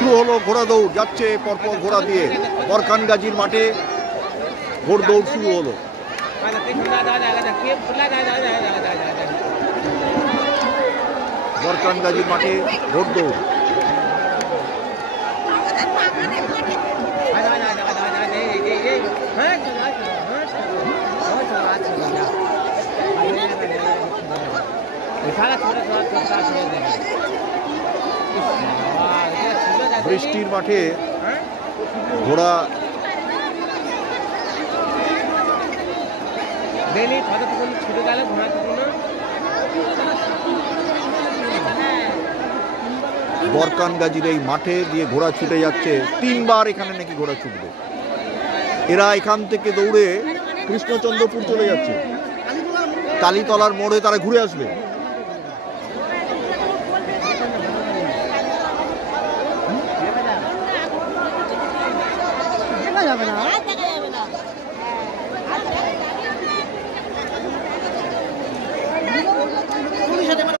শুরু হলো ঘোড়া দৌড়, যাচ্ছে পরপর ঘোড়া দিয়ে। বরখান গাজীর মাঠে ঘোড় দৌড় শুরু হলো। বরখান গাজীর মাঠে ঘোড় দৌড়। বৃষ্টির মাঠে ঘোড়া বরখান গাজীর এই মাঠে দিয়ে ঘোড়া ছুটে যাচ্ছে। 3 বার এখানে নাকি ঘোড়া ছুটবে। এরা এখান থেকে দৌড়ে কৃষ্ণচন্দ্রপুর চলে যাচ্ছে। কালীতলার মোড়ে তারা ঘুরে আসবে।